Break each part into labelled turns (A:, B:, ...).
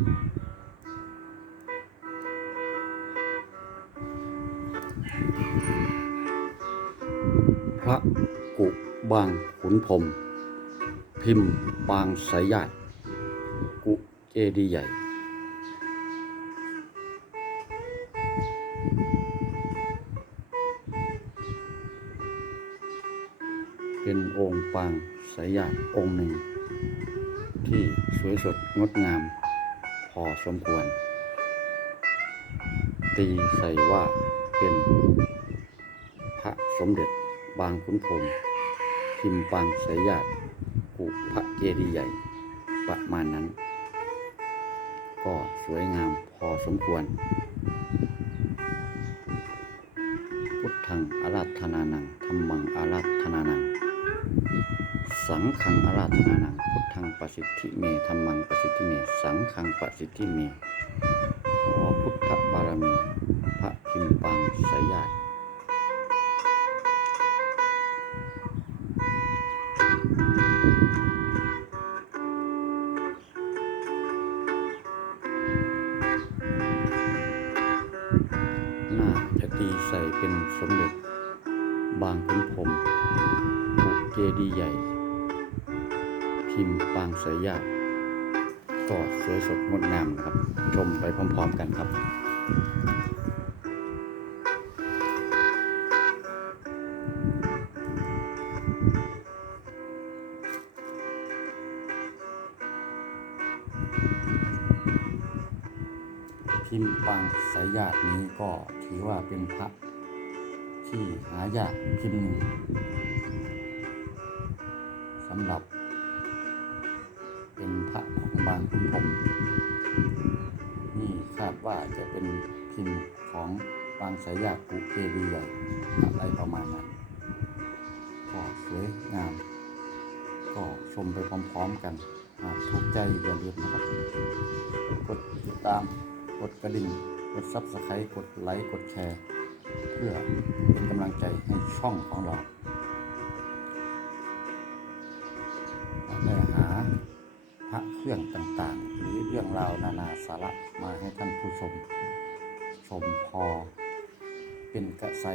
A: พระกุบางขุนพรมพิมพ์บางสายญาติ กุเจดีย์ใหญ่ เป็นองค์ปางสายญาติองค์หนึ่ง ที่สวยสดงดงาม พอสมควร ตีใส่ว่าเป็นพระสมเด็จบางขุนพรมพิมพ์ปางสายญาติกุพระเจดีย์ใหญ่ประมาณนั้น ก็สวยงามพอสมควร สังฆังอาราธนานังพุทธังปสิทธิเมธรรมังปสิทธิเม สังฆังปสิทธิเม ขอพุทธบารมี พระพิมพ์ปางสายญาติน่าจะตีใส่เป็นสมเด็จ บางขุนพรหมปุเจดีย์ใหญ่ พิมพ์ปางสายญาติก็สวยสดงดงามนะครับ ชมไปพร้อม ๆ กันครับพิมพ์ปางสายญาตินี้ก็ถือว่าเป็นพระที่หายากพิมพ์หนึ่งสำหรับ เป็นพระของบางขุนพรมนี่คาดว่าจะเป็นพิมพ์ของบางสายญาติกุเกดียอะไรประมาณนั้นก็สวยงาม ก็ชมไปพร้อมๆกันหากถูกใจอย่าลืมนะครับ กดติดตาม กดกระดิ่ง กดซับสไครต์กดไลค์ กดแชร์ เพื่อเป็นกำลังใจให้ช่องของเรา เรื่องต่างๆ หรือเรื่องราวนานาสาระมาให้ท่านผู้ชม ชมพอ เป็นกระใส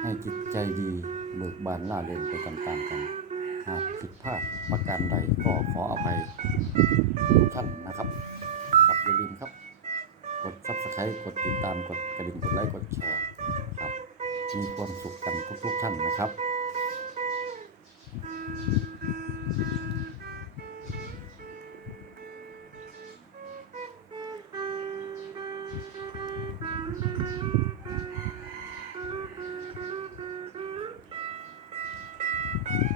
A: ให้จิตใจดีเบิกบานล่าเริงไปตามๆกัน หากผิดพลาดประการใดก็ขออภัยทุกท่านนะครับครับอย่าลืมครับ กด subscribe กดติดตามกดกระดิ่งกดไลค์กดแชร์ครับ มีความสุขกันทุกๆท่านนะครับ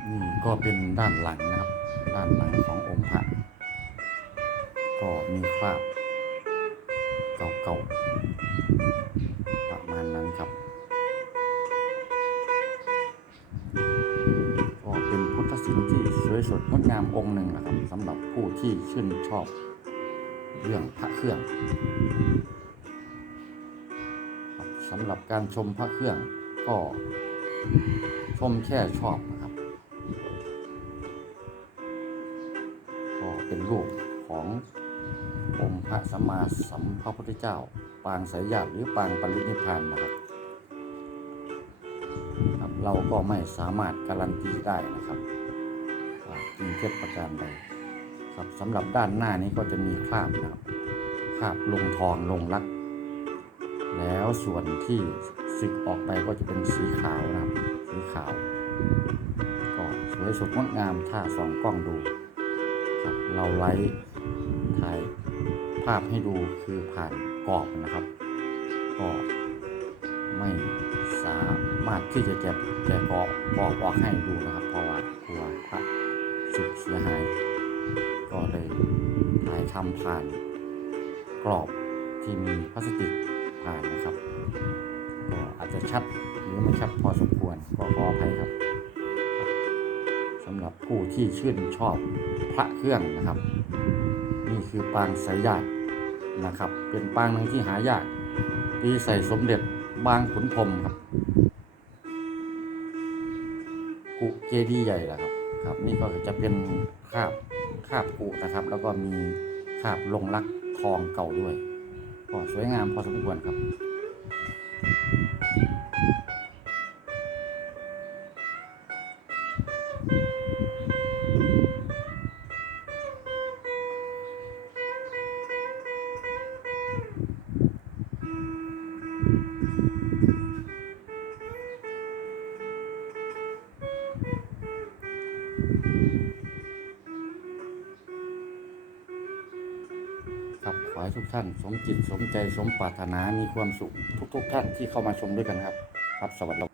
A: นี่ก็เป็นด้านหลังนะครับ ด้านหลังขององค์พระก็มีคราบเก่าๆประมาณนั้นครับ ก็เป็นพุทธศิลป์ที่สวยสดงดงามองค์หนึ่งนะครับสำหรับผู้ที่ชื่นชอบเรื่องพระเครื่องสำหรับการชมพระเครื่องก็ชมแค่ชอบนะครับ เป็นรูปขององค์พระสัมมาสัมพุทธเจ้า ปางสายญาติหรือปางปรินิพานนะครับครับ เราก็ไม่สามารถการันตีได้นะครับจริงเท็จประการใดครับสำหรับด้านหน้านี้ก็จะมีคราบนะครับคราบลงทองลงรัก แล้วส่วนที่สึกออกไปก็จะเป็นสีขาวนะครับสีขาวก็สวยสดงดงามถ้าส่องกล้องดู ครับเราไลฟ์ถ่ายภาพให้ดูคือผ่านกรอบนะครับก็ไม่สามารถที่จะแกะแกะกรอบบอกออกให้ดูนะครับ เพราะว่ากลัวพระสึกเสียหาย ก็เลยถ่ายทำผ่านกรอบที่มีพลาสติกผ่านนะครับก็อาจจะชัดหรือไม่ชัดพอสมควรก็ขออภัยครับ ผู้ที่ชื่นชอบพระเครื่องนะครับ นี่คือปางสายญาตินะครับ เป็นปางหนึ่งที่หายากที่ใส่สมเด็จบางขุนพรมครับกุเจดีใหญ่แหละครับครับ นี่ก็จะเป็นคาบคาบกุนะครับ แล้วก็มีคาบลงรักทองเก่าด้วยก็สวยงามพอสมควรครับ ให้ทุกท่าน สมจิตสมใจสมปรารถนามีความสุขทุก ๆ ท่านที่เข้ามาชมด้วยกันครับ ครับสวัสดี